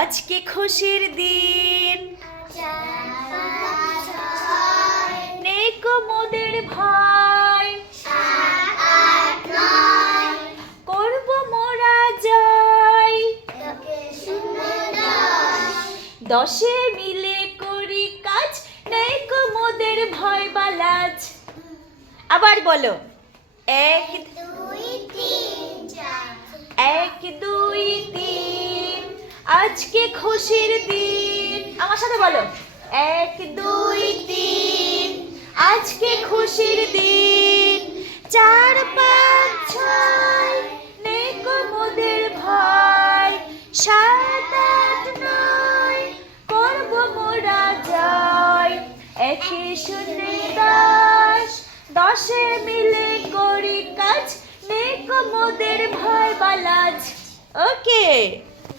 আজকে খুশির দিন, নেকো মোদের ভাই, করব মোরা জয়, দশে মিলে করি কাজ, নেকো মোদের ভয় বা লাজ। আবার বলো, এক দুই তিন, আজকে খুশির দিন। আমার সাথে বলো, এক দুই তিন, আজকে খুশির দিন। চার পাঁচ ছয়, নেকো মোদের ভয়, সাত আট নয়, করব মোরা জয়, একে শূন্য দশ, দশে মিলে করি কাজ, নেকো মোদের ভয় বা লাজ। ওকে।